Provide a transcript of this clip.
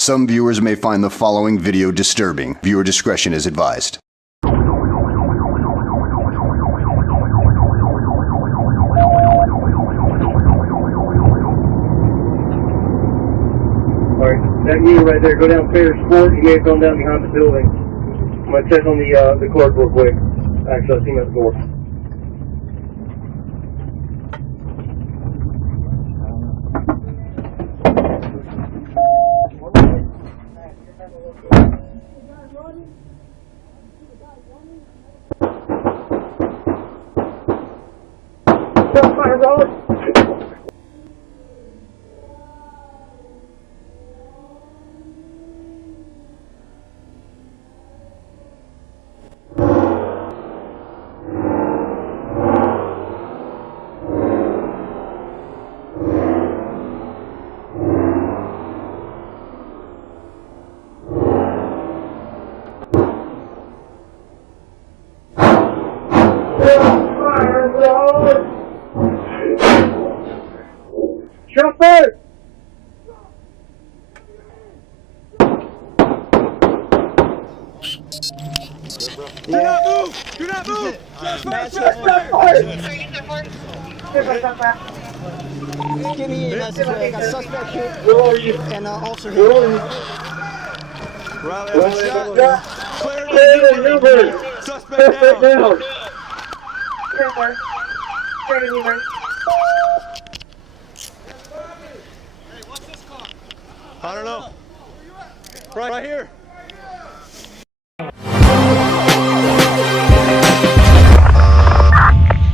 Some viewers may find the following video disturbing. Viewer discretion is advised. Alright, that you right there, go downstairs, Sport. He may have gone down behind the building. I'm going to check on the clerk real quick. Actually, I see him at the door. Gunfire, Raleigh. Chauffeur! Do not move! Do not move! Give me a suspect here and also Where are you? Raleigh, clear the Uber! Suspect down! I don't know. Right here.